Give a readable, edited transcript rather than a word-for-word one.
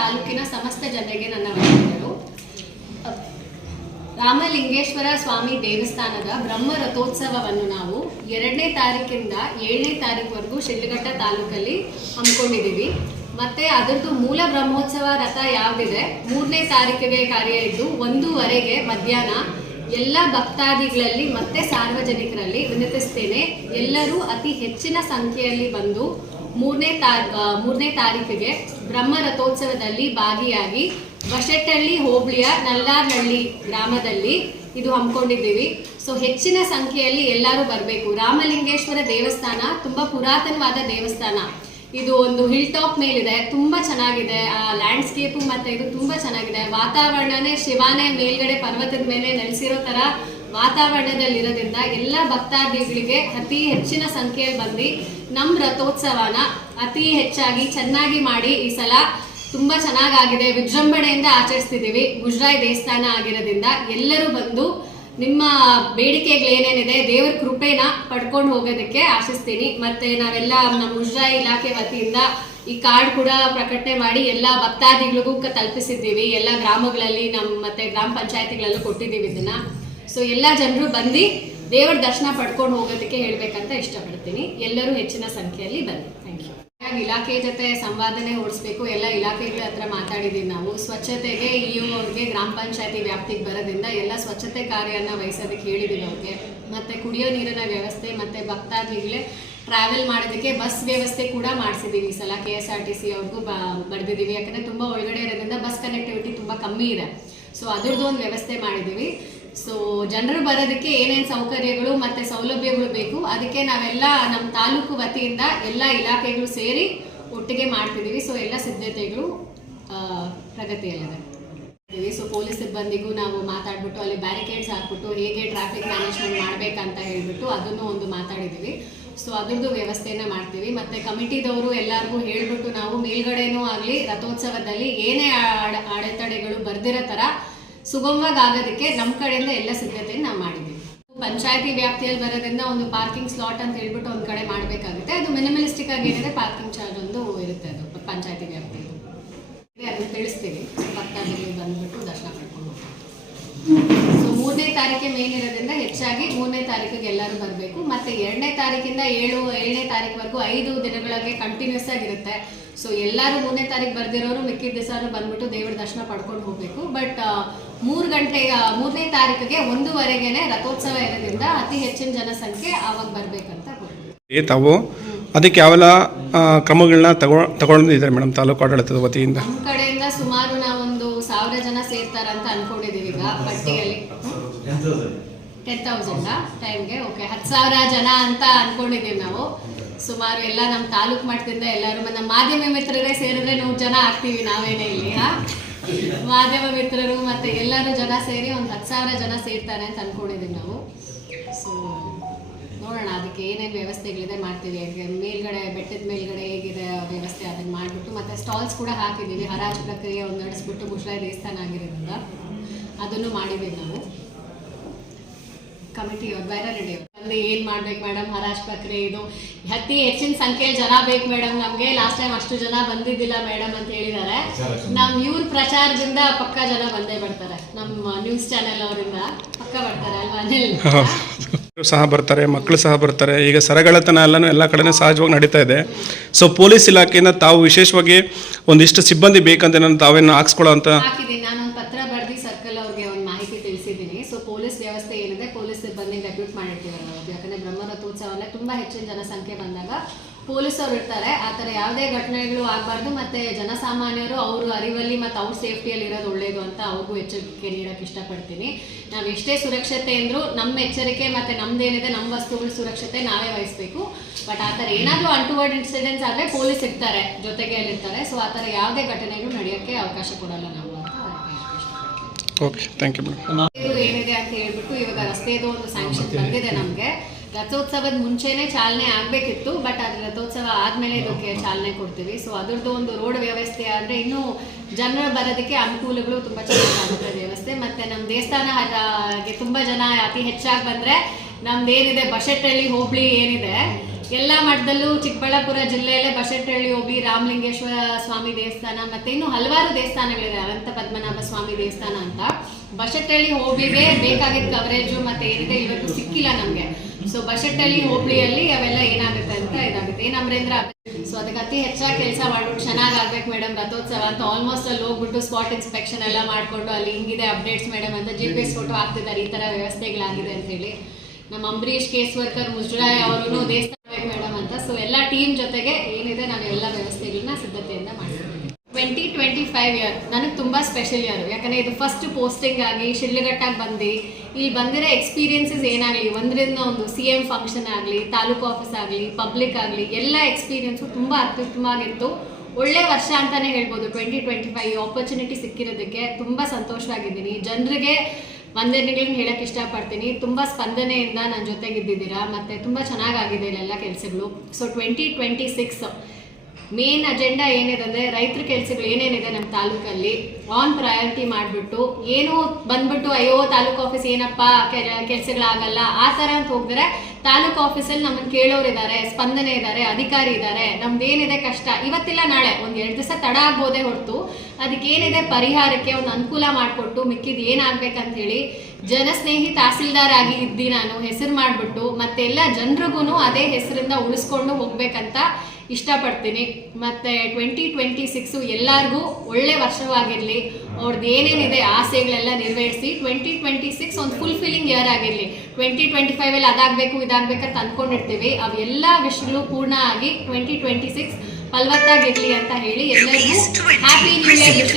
ತಾಲೂಕಿನ ಸಮಸ್ತ ಜನರಿಗೆ ನನ್ನ ವಂದನೆಗಳು. ರಾಮಲಿಂಗೇಶ್ವರ ಸ್ವಾಮಿ ದೇವಸ್ಥಾನದ ಬ್ರಹ್ಮ ರಥೋತ್ಸವವನ್ನು ನಾವು 2ನೇ ತಾರೀಕಿಂದ 7ನೇ ತಾರೀಕುವರೆಗೂ ಶಿಡ್ಲಘಟ್ಟ ತಾಲೂಕಲ್ಲಿ ಹಮ್ಮಿಕೊಂಡಿದ್ದೀವಿ. ಮತ್ತೆ ಅದರದ್ದು ಮೂಲ ಬ್ರಹ್ಮೋತ್ಸವ ರಥ ಯಾವುದಿದೆ 3ನೇ ತಾರೀಕಿಗೆ ಕಾರ್ಯ ಇದ್ದು 1:00 ಮಧ್ಯಾಹ್ನ ಎಲ್ಲ ಭಕ್ತಾದಿಗಳಲ್ಲಿ ಮತ್ತೆ ಸಾರ್ವಜನಿಕರಲ್ಲಿ ವಿನಂತಿಸ್ತೇನೆ, ಎಲ್ಲರೂ ಅತಿ ಹೆಚ್ಚಿನ ಸಂಖ್ಯೆಯಲ್ಲಿ ಬಂದು 3ನೇ ತಾರೀಕಿಗೆ ಬ್ರಹ್ಮ ರಥೋತ್ಸವದಲ್ಲಿ ಭಾಗಿಯಾಗಿ ಬಶೆಟ್ಟಹಳ್ಳಿ ಹೋಬಳಿಯ ನಲ್ಲಾರ್ನಹಳ್ಳಿ ಗ್ರಾಮದಲ್ಲಿ ಇದು ಹಮ್ಮಿಕೊಂಡಿದ್ದೀವಿ. ಸೊ ಹೆಚ್ಚಿನ ಸಂಖ್ಯೆಯಲ್ಲಿ ಎಲ್ಲರೂ ಬರಬೇಕು. ರಾಮಲಿಂಗೇಶ್ವರ ದೇವಸ್ಥಾನ ತುಂಬಾ ಪುರಾತನವಾದ ದೇವಸ್ಥಾನ. ಇದು ಒಂದು ಹಿಲ್ ಟಾಪ್ ಮೇಲಿದೆ, ತುಂಬಾ ಚೆನ್ನಾಗಿದೆ. ಆ ಲ್ಯಾಂಡ್ಸ್ಕೇಪು ಮತ್ತೆ ಇದು ತುಂಬಾ ಚೆನ್ನಾಗಿದೆ. ವಾತಾವರಣನೇ ಶಿವಾನೇ ಮೇಲ್ಗಡೆ ಪರ್ವತದ ಮೇಲೆ ನೆಲೆಸಿರೋ ತರ ವಾತಾವರಣದಲ್ಲಿರೋದ್ರಿಂದ ಎಲ್ಲ ಭಕ್ತಾದಿಗಳಿಗೆ ಅತಿ ಹೆಚ್ಚಿನ ಸಂಖ್ಯೆಯಲ್ಲಿ ಬಂದು ನಮ್ಮ ರಥೋತ್ಸವನ ಅತಿ ಹೆಚ್ಚಾಗಿ ಚೆನ್ನಾಗಿ ಮಾಡಿ ಈ ಸಲ ತುಂಬಾ ಚೆನ್ನಾಗಾಗಿದೆ. ವಿಜೃಂಭಣೆಯಿಂದ ಆಚರಿಸ್ತಿದ್ದೀವಿ. ಮುಜರಾಯಿ ದೇವಸ್ಥಾನ ಆಗಿರೋದ್ರಿಂದ ಎಲ್ಲರೂ ಬಂದು ನಿಮ್ಮ ಬೇಡಿಕೆಗಳೇನೇನಿದೆ ದೇವರ ಕೃಪೆನ ಪಡ್ಕೊಂಡು ಹೋಗೋದಕ್ಕೆ ಆಶಿಸ್ತೀನಿ. ಮತ್ತೆ ನಾವೆಲ್ಲ ನಮ್ಮ ಮುಜರಾಯಿ ಇಲಾಖೆ ವತಿಯಿಂದ ಈ ಕಾರ್ಡ್ ಕೂಡ ಪ್ರಕಟಣೆ ಮಾಡಿ ಎಲ್ಲ ಭಕ್ತಾದಿಗಳಿಗೂ ತಲುಪಿಸಿದ್ದೀವಿ. ಎಲ್ಲ ಗ್ರಾಮಗಳಲ್ಲಿ ಮತ್ತೆ ಗ್ರಾಮ ಪಂಚಾಯತಿಗಳಲ್ಲೂ ಕೊಟ್ಟಿದ್ದೀವಿ ಇದನ್ನ. ಸೊ ಎಲ್ಲ ಜನರು ಬಂದು ದೇವರ ದರ್ಶನ ಪಡ್ಕೊಂಡು ಹೋಗೋದಕ್ಕೆ ಹೇಳ್ಬೇಕಂತ ಇಷ್ಟಪಡ್ತೀನಿ. ಎಲ್ಲರೂ ಹೆಚ್ಚಿನ ಸಂಖ್ಯೆಯಲ್ಲಿ ಬನ್ನಿ. Thank you. ಇಲಾಖೆ ಜೊತೆ ಸಂವಾದನೆ ಓಡಿಸ್ಬೇಕು. ಎಲ್ಲ ಇಲಾಖೆಗಳ ಹತ್ರ ಮಾತಾಡಿದ್ದೀವಿ ನಾವು. ಸ್ವಚ್ಛತೆಗೆ ಇಒ ಅವ್ರಿಗೆ ಗ್ರಾಮ ಪಂಚಾಯತಿ ವ್ಯಾಪ್ತಿಗೆ ಬರೋದ್ರಿಂದ ಎಲ್ಲ ಸ್ವಚ್ಛತೆ ಕಾರ್ಯನ ವಹಿಸೋದಕ್ಕೆ ಹೇಳಿದ್ದೀವಿ ಅವ್ರಿಗೆ. ಮತ್ತೆ ಕುಡಿಯೋ ನೀರಿನ ವ್ಯವಸ್ಥೆ ಮತ್ತೆ ಭಕ್ತಾದಿಗಳೇ ಟ್ರಾವೆಲ್ ಮಾಡೋದಕ್ಕೆ ಬಸ್ ವ್ಯವಸ್ಥೆ ಕೂಡ ಮಾಡಿಸಿದ್ದೀವಿ. ಈ ಸಲ KSRTC ಅವ್ರಿಗೂ ಬರೆದಿದ್ದೀವಿ. ಯಾಕಂದರೆ ತುಂಬ ಒಳಗಡೆ ಇರೋದ್ರಿಂದ ಬಸ್ ಕನೆಕ್ಟಿವಿಟಿ ತುಂಬ ಕಮ್ಮಿ ಇದೆ. ಸೊ ಅದ್ರದ್ದು ಒಂದು ವ್ಯವಸ್ಥೆ ಮಾಡಿದ್ದೀವಿ. ಸೊ ಜನರು ಬರೋದಕ್ಕೆ ಏನೇನು ಸೌಕರ್ಯಗಳು ಮತ್ತು ಸೌಲಭ್ಯಗಳು ಬೇಕು ಅದಕ್ಕೆ ನಾವೆಲ್ಲ ನಮ್ಮ ತಾಲೂಕು ವತಿಯಿಂದ ಎಲ್ಲ ಇಲಾಖೆಗಳು ಸೇರಿ ಒಟ್ಟಿಗೆ ಮಾಡ್ತಿದ್ದೀವಿ. ಸೊ ಎಲ್ಲ ಸಿದ್ಧತೆಗಳು ಪ್ರಗತಿಯಲ್ಲಿದೆ. ಸೊ ಪೊಲೀಸ್ ಸಿಬ್ಬಂದಿಗೂ ನಾವು ಮಾತಾಡ್ಬಿಟ್ಟು ಅಲ್ಲಿ ಬ್ಯಾರಿಕೇಡ್ಸ್ ಹಾಕ್ಬಿಟ್ಟು ಹೇಗೆ ಟ್ರಾಫಿಕ್ ಮ್ಯಾನೇಜ್ಮೆಂಟ್ ಮಾಡಬೇಕಂತ ಹೇಳ್ಬಿಟ್ಟು ಅದನ್ನು ಒಂದು ಮಾತಾಡಿದ್ದೀವಿ. ಸೊ ಅದ್ರದ್ದು ವ್ಯವಸ್ಥೆನ ಮಾಡ್ತೀವಿ. ಮತ್ತು ಕಮಿಟಿದವರು ಎಲ್ಲರಿಗೂ ಹೇಳ್ಬಿಟ್ಟು ನಾವು ಮೇಲ್ಗಡೆನೂ ಆಗಲಿ ರಥೋತ್ಸವದಲ್ಲಿ ಏನೇ ಅಡೆತಡೆಗಳು ಬರ್ದಿರೋ ಥರ ಸುಗಮವಾಗಿ ಆಗೋದಕ್ಕೆ ನಮ್ಮ ಕಡೆಯಿಂದ ಎಲ್ಲ ಸಿದ್ಧತೆಯನ್ನು ನಾವು ಮಾಡಿದ್ದೀವಿ. ಪಂಚಾಯತಿ ವ್ಯಾಪ್ತಿಯಲ್ಲಿ ಬರೋದ್ರಿಂದ ಒಂದು ಪಾರ್ಕಿಂಗ್ ಸ್ಲಾಟ್ ಅಂತ ಹೇಳ್ಬಿಟ್ಟು ಒಂದು ಕಡೆ ಮಾಡಬೇಕಾಗುತ್ತೆ. ಅದು ಮಿನಿಮಲಿಸ್ಟಿಕ್ ಆಗಿ ಏನಿದೆ ಪಾರ್ಕಿಂಗ್ ಚಾರ್ಜ್ ಒಂದು ಇರುತ್ತೆ. ಅದು ಪಂಚಾಯತಿ ವ್ಯಾಪ್ತಿಯಲ್ಲಿ ಅದನ್ನು ತಿಳಿಸ್ತೀವಿ. ಭಕ್ತಾದಿಗಳು ಬಂದ್ಬಿಟ್ಟು ದರ್ಶನ ಪಡ್ಕೊಂಡು ಹೋಗ್ತೀವಿ. ಸೊ 3ನೇ ತಾರೀಕೆ ಮೇನ್ ಇರೋದ್ರಿಂದ ಹೆಚ್ಚಾಗಿ 3ನೇ ತಾರೀಕಿಗೆ ಎಲ್ಲರೂ ಬರಬೇಕು. ಮತ್ತು 2ನೇ ತಾರೀಕಿಂದ 7ನೇ ತಾರೀಕುವರೆಗೂ 5 ದಿನಗಳಿಗೆ ಕಂಟಿನ್ಯೂಸ್ ಆಗಿರುತ್ತೆ. ಸೊ ಎಲ್ಲರೂ 3ನೇ ತಾರೀಕು ಬರ್ದಿರೋರು ಮಿಕ್ಕಿದ ದಿವಸನೂ ಬಂದ್ಬಿಟ್ಟು ದೇವರ ದರ್ಶನ ಪಡ್ಕೊಂಡು ಹೋಗಬೇಕು. ಬಟ್ 3ನೇ ತಾರೀಕಿಗೆ 1:00 ರಥೋತ್ಸವ ಇರೋದ್ರಿಂದ ಅತಿ ಹೆಚ್ಚಿನ ಜನಸಂಖ್ಯೆ ಆವಾಗ ಬರ್ಬೇಕಂತ ತಾವು ಅದಕ್ಕೆ ಯಾವೆಲ್ಲ ಕ್ರಮಗಳನ್ನ ತಗೊಂಡಿದ್ದಾರೆ ಮೇಡಮ್ ತಾಲೂಕು ಆಡಳಿತದ ವತಿಯಿಂದ? ನಮ್ಮ ಕಡೆಯಿಂದ ಸುಮಾರು ನಾವೊಂದು 1000 ಜನ ಸೇರ್ತಾರಂತ ಅನ್ಕೊಂಡಿದೀವಿ. ಈಗ ಪಟ್ಟಿಯಲ್ಲಿ 10,000 ಟೈಮ್ಗೆ ಓಕೆ 10,000 ಜನ ಅಂತ ಅನ್ಕೊಂಡಿದೀವಿ ನಾವು. ಸುಮಾರು ಎಲ್ಲ ನಮ್ಮ ತಾಲೂಕು ಮಟ್ಟದಿಂದ ಎಲ್ಲರೂ ನಮ್ಮ ಮಾಧ್ಯಮ ಮಿತ್ರರೇ ಸೇರಿದ್ರೆ 100 ಜನ ಆಗ್ತೀವಿ ನಾವೇನೇ ಇಲ್ಲಿ. ಮಾಧ್ಯಮ ಮಿತ್ರರು ಮತ್ತೆ ಎಲ್ಲರೂ ಜನ ಸೇರಿ ಒಂದು 10,000 ಜನ ಸೇರ್ತಾರೆ ಅಂತ ಅನ್ಕೊಂಡಿದೀವಿ ನಾವು. ಸೊ ನೋಡೋಣ ಅದಕ್ಕೆ ಏನೇನು ವ್ಯವಸ್ಥೆಗಳಿದೆ ಮಾಡ್ತೀವಿ. ಮೇಲ್ಗಡೆ ಬೆಟ್ಟದ ಮೇಲ್ಗಡೆ ಹೇಗಿದೆ ವ್ಯವಸ್ಥೆ ಅದನ್ನು ಮಾಡಿಬಿಟ್ಟು ಮತ್ತೆ ಸ್ಟಾಲ್ಸ್ ಕೂಡ ಹಾಕಿದ್ದೀವಿ. ಹರಾಜು ಪ್ರಕ್ರಿಯೆ ಒಂದು ನಡೆಸ್ಬಿಟ್ಟು ಮುಜರಾಯಿ ದೇವಸ್ಥಾನ ಆಗಿರೋದ್ರಿಂದ ಅದನ್ನು ಮಾಡಿದ್ದೀವಿ ನಾವು. ಕಮಿಟಿ ಬೇರೆ ರೆಡಿ ಬಂದು ಏನು ಮಾಡ್ಬೇಕು ಮೇಡಮ್ ಹರಾಜು ಪ್ರಕ್ರಿಯೆ ಇದು ಅತಿ ಹೆಚ್ಚಿನ ಸಂಖ್ಯೆಯಲ್ಲಿ ಜನ ಬೇಕು ಮೇಡಮ್ ನಮಗೆ. ಲಾಸ್ಟ್ ಟೈಮ್ ಅಷ್ಟು ಜನ ಬಂದಿದ್ದಿಲ್ಲ ಮೇಡಮ್ ಅಂತ ಹೇಳಿದ್ದಾರೆ. ನಮ್ಮ ಇವ್ರ ಪ್ರಚಾರದಿಂದ ಪಕ್ಕ ಜನ ಬಂದೇ ಬರ್ತಾರೆ. ನಮ್ಮ ನ್ಯೂಸ್ ಚಾನೆಲ್ ಅವರಿಂದ ಪಕ್ಕ ಬರ್ತಾರೆ ಅಲ್ವಾ ಅನಿಲ್? ಸಹ ಬರ್ತಾರೆ, ಮಕ್ಕಳು ಸಹ ಬರ್ತಾರೆ. ಈಗ ಸರಗಳತನ ಎಲ್ಲ ಕಡೆನೂ ಸಹಜವಾಗಿ ನಡೀತಾ ಇದೆ. ಸೊ ಪೊಲೀಸ್ ಇಲಾಖೆಯಿಂದ ತಾವು ವಿಶೇಷವಾಗಿ ಒಂದಿಷ್ಟು ಸಿಬ್ಬಂದಿ ಬೇಕಂತ ನಾನು ತಾವೇನು ಹಾಕ್ಸ್ಕೊಳ್ಳೋ ಅಂತ ಹಾಕಿದ್ದೀನಿ. ನಾನೊಂದು ಪತ್ರ ಬರೆದು ಸರ್ಕಲ್ ಅವ್ರಿಗೆ ಒಂದು ಮಾಹಿತಿ ತಿಳಿಸಿದ್ದೀನಿ. ಸೊ ಪೊಲೀಸ್ ವ್ಯವಸ್ಥೆ ಏನಿದೆ ಪೊಲೀಸ್ ಸಿಬ್ಬಂದಿ ಡೆಪ್ಯೂಟ್ ಮಾಡಿರ್ತೀವಿ ನಾವು. ಯಾಕಂದರೆ ಬ್ರಹ್ಮ ರಥೋತ್ಸವಲ್ಲೇ ತುಂಬ ಹೆಚ್ಚಿನ ಜನಸಂಖ್ಯೆ ಬಂದಾಗ ಪೊಲೀಸರು ಇರ್ತಾರೆ. ಆ ಥರ ಯಾವುದೇ ಘಟನೆಗಳು ಆಗಬಾರ್ದು. ಮತ್ತು ಜನಸಾಮಾನ್ಯರು ಅವರು ಅರಿವಲ್ಲಿ ಮತ್ತು ಅವ್ರ ಸೇಫ್ಟಿಯಲ್ಲಿ ಇರೋದು ಒಳ್ಳೆಯದು ಅಂತ ಅವ್ರಿಗೂ ಎಚ್ಚರಿಕೆ ನೀಡೋಕ್ಕೆ ಇಷ್ಟಪಡ್ತೀನಿ. ನಾವು ಎಷ್ಟೇ ಸುರಕ್ಷತೆ ಅಂದರೂ ನಮ್ಮ ಎಚ್ಚರಿಕೆ ಮತ್ತು ನಮ್ಮದೇನಿದೆ ನಮ್ಮ ವಸ್ತುಗಳ ಸುರಕ್ಷತೆ ನಾವೇ ವಹಿಸಬೇಕು. ಬಟ್ ಆ ಥರ ಏನಾದರೂ ಅನ್ಟುವರ್ಡ್ ಇನ್ಸಿಡೆಂಟ್ಸ್ ಆದರೆ ಪೊಲೀಸ್ ಇರ್ತಾರೆ, ಜೊತೆಗೆ ಅಲ್ಲಿರ್ತಾರೆ. ಸೊ ಆ ಥರ ಯಾವುದೇ ಘಟನೆಗಳು ನಡೆಯೋಕ್ಕೆ ಅವಕಾಶ ಕೊಡಲ್ಲ ನಾವು ಅಂತ. Okay, thank you madam. ಇದು ಏನಿದೆ ಅಂತ ಹೇಳ್ಬಿಟ್ಟು ಇವಾಗ ರಸ್ತೆದು ಒಂದು ಸ್ಯಾಂಕ್ಷನ್ ಬಂದಿದೆ ನಮಗೆ. ರಥೋತ್ಸವದ ಮುಂಚೆನೇ ಚಾಲನೆ ಆಗಬೇಕಿತ್ತು. ಬಟ್ ಅದು ರಥೋತ್ಸವ ಆದಮೇಲೆ ಇದಕ್ಕೆ ಚಾಲನೆ ಕೊಡ್ತೀವಿ. ಸೊ ಅದರದ್ದು ಒಂದು ರೋಡ್ ವ್ಯವಸ್ಥೆ ಅಂದರೆ ಇನ್ನೂ ಜನರು ಬರೋದಕ್ಕೆ ಅನುಕೂಲಗಳು ತುಂಬ ಚೆನ್ನಾಗಾಗುತ್ತೆ ವ್ಯವಸ್ಥೆ. ಮತ್ತು ನಮ್ಮ ದೇವಸ್ಥಾನಗೆ ತುಂಬ ಜನ ಅತಿ ಹೆಚ್ಚಾಗಿ ಬಂದರೆ ನಮ್ದು ಏನಿದೆ ಬಶೆಟ್ಟಹಳ್ಳಿ ಹೋಬಳಿ ಏನಿದೆ ಎಲ್ಲ ಮಠದಲ್ಲೂ ಚಿಕ್ಕಬಳ್ಳಾಪುರ ಜಿಲ್ಲೆಯಲ್ಲೇ ಬಶೆಟ್ಟಹಳ್ಳಿ ಹೋಬಳಿ ರಾಮಲಿಂಗೇಶ್ವರ ಸ್ವಾಮಿ ದೇವಸ್ಥಾನ ಮತ್ತೆ ಇನ್ನು ಹಲವಾರು ದೇವಸ್ಥಾನಗಳಿದೆ, ಅನಂತ ಪದ್ಮನಾಭ ಸ್ವಾಮಿ ದೇವಸ್ಥಾನ ಅಂತ. ಬಶೆಟ್ಟಹಳ್ಳಿ ಹೋಬಳಿಗೆ ಬೇಕಾಗಿದ್ದ ಕವರೇಜು ಮತ್ತೆ ಏನಿದೆ ಇವತ್ತು ಸಿಕ್ಕಿಲ್ಲ ನಮಗೆ. ಸೊ ಬಶೆಟ್ಟಹಳ್ಳಿ ಹೋಬಳಿಯಲ್ಲಿ ಅವೆಲ್ಲ ಏನಾಗುತ್ತೆ ಅಂತ ಇದಾಗುತ್ತೆ. ಏನ್ ಅಮರೇಂದ್ರ, ಸೊ ಅದಕ್ಕೆ ಅತಿ ಹೆಚ್ಚಾಗಿ ಕೆಲಸ ಮಾಡ್ಬಿಟ್ಟು ಚೆನ್ನಾಗಿ ಆಗ್ಬೇಕು ಮೇಡಮ್ ರಥೋತ್ಸವ ಅಂತ ಆಲ್ಮೋಸ್ಟ್ ಅಲ್ಲಿ ಹೋಗ್ಬಿಟ್ಟು ಸ್ಪಾಟ್ ಇನ್ಸ್ಪೆಕ್ಷನ್ ಎಲ್ಲ ಮಾಡ್ಕೊಂಡು ಅಲ್ಲಿ ಹಿಂಗಿದೆ ಅಪ್ಡೇಟ್ಸ್ ಮೇಡಮ್ ಅಂತ GPS ಫೋಟೋ ಹಾಕ್ತಿದ್ದಾರೆ, ಈ ತರ ವ್ಯವಸ್ಥೆಗಳಾಗಿದೆ ಅಂತ ಹೇಳಿ. ನಮ್ಮ ಅಂಬರೀಶ್ ಕೇಸ್ ವರ್ಕರ್ ಮುಜರಾಯ್ ಅವರು ದೇವಸ್ಥಾನ ಮೇಡಮ್ ಅಂತ. ಸೊ ಎಲ್ಲ ಟೀಮ್ ಜೊತೆಗೆ ಏನಿದೆ ನಾನು ಎಲ್ಲ ವ್ಯವಸ್ಥೆಗಳನ್ನ ಸಿದ್ಧತೆಯಿಂದ ಮಾಡ್ತೀನಿ. 2025 ಇಯರ್ ನನಗೆ ತುಂಬ ಸ್ಪೆಷಲ್ ಇಯರ್, ಯಾಕಂದರೆ ಇದು ಫಸ್ಟ್ ಪೋಸ್ಟಿಂಗ್ ಆಗಿ ಶಿಡ್ಲಘಟ್ಟಾಗಿ ಬಂದು ಇಲ್ಲಿ ಬಂದಿರೋ ಎಕ್ಸ್ಪೀರಿಯನ್ಸಸ್ ಏನಾಗಲಿ, ಒಂದರಿಂದ ಒಂದು CM ಫಂಕ್ಷನ್ ಆಗಲಿ, ತಾಲೂಕು ಆಫೀಸ್ ಆಗಲಿ, ಪಬ್ಲಿಕ್ ಆಗಲಿ, ಎಲ್ಲ ಎಕ್ಸ್ಪೀರಿಯನ್ಸು ತುಂಬ ಅತ್ಯುತ್ತಮವಾಗಿತ್ತು. ಒಳ್ಳೆ ವರ್ಷ ಅಂತಲೇ ಹೇಳ್ಬೋದು 2025. ಆಪರ್ಚುನಿಟಿ ಸಿಕ್ಕಿರೋದಕ್ಕೆ ತುಂಬ ಸಂತೋಷವಾಗಿದ್ದೀನಿ. ಜನರಿಗೆ ವಂದನೆಗಳನ್ನ ಹೇಳಕ್ಕೆ ಇಷ್ಟಪಡ್ತೀನಿ. ತುಂಬ ಸ್ಪಂದನೆಯಿಂದ ನನ್ನ ಜೊತೆಗಿದ್ದಿದ್ದೀರಾ ಮತ್ತು ತುಂಬ ಚೆನ್ನಾಗಾಗಿದೆ ಇಲ್ಲೆಲ್ಲ ಕೆಲಸಗಳು. ಸೊ 2026 ಮೇನ್ ಅಜೆಂಡಾ ಏನಿದೆ ಅಂದರೆ ರೈತರ ಕೆಲಸಗಳು ಏನೇನಿದೆ ನಮ್ಮ ತಾಲೂಕಲ್ಲಿ ಆನ್ ಪ್ರಯಾರಿಟಿ ಮಾಡಿಬಿಟ್ಟು, ಏನು ಬಂದ್ಬಿಟ್ಟು ಅಯ್ಯೋ ತಾಲೂಕು ಆಫೀಸ್ ಏನಪ್ಪ ಕೆಲಸಗಳಾಗಲ್ಲ ಆ ಥರ ಅಂತ ಹೋಗಿದ್ರೆ, ತಾಲೂಕು ಆಫೀಸಲ್ಲಿ ನಮ್ಮನ್ನು ಕೇಳೋರಿದ್ದಾರೆ, ಸ್ಪಂದನೆ ಇದ್ದಾರೆ, ಅಧಿಕಾರಿ ಇದ್ದಾರೆ. ನಮ್ದೇನಿದೆ ಕಷ್ಟ ಇವತ್ತಿಲ್ಲ ನಾಳೆ ಒಂದು 2 ದಿವಸ ತಡ ಆಗ್ಬೋದೇ ಹೊರತು ಅದಕ್ಕೇನಿದೆ ಪರಿಹಾರಕ್ಕೆ ಒಂದು ಅನುಕೂಲ ಮಾಡಿಕೊಟ್ಟು ಮಿಕ್ಕಿದ್ದು ಏನಾಗಬೇಕಂತ ಹೇಳಿ ಜನಸ್ನೇಹಿ ತಹಸೀಲ್ದಾರ್ ಆಗಿ ಇದ್ದಿ ನಾನು ಹೆಸರು ಮಾಡಿಬಿಟ್ಟು ಮತ್ತೆಲ್ಲ ಜನರಿಗೂ ಅದೇ ಹೆಸರಿಂದ ಉಳಿಸ್ಕೊಂಡು ಹೋಗ್ಬೇಕಂತ ಇಷ್ಟಪಡ್ತೀನಿ. ಮತ್ತು 2026 ಎಲ್ಲರಿಗೂ ಒಳ್ಳೆ ವರ್ಷವಾಗಿರಲಿ, ಅವ್ರದ್ದು ಏನೇನಿದೆ ಆಸೆಗಳೆಲ್ಲ ನೆರವೇರಿಸಿ 2026 ಒಂದು ಫುಲ್ಫಿಲ್ಲಿಂಗ್ ಇಯರ್ ಆಗಿರಲಿ. 2025 ಅದಾಗಬೇಕು ಇದಾಗಬೇಕಂತ ಅಂದ್ಕೊಂಡಿರ್ತೀವಿ, ಅವೆಲ್ಲ ವಿಷಯಗಳು ಪೂರ್ಣ ಆಗಿ 2026 ಫಲವತ್ತಾಗಿರಲಿ ಅಂತ ಹೇಳಿ ಎಲ್ಲರಿಗೂ ಹ್ಯಾಪಿ ನ್ಯೂ ಇಯರ್ ವಿಶಸ್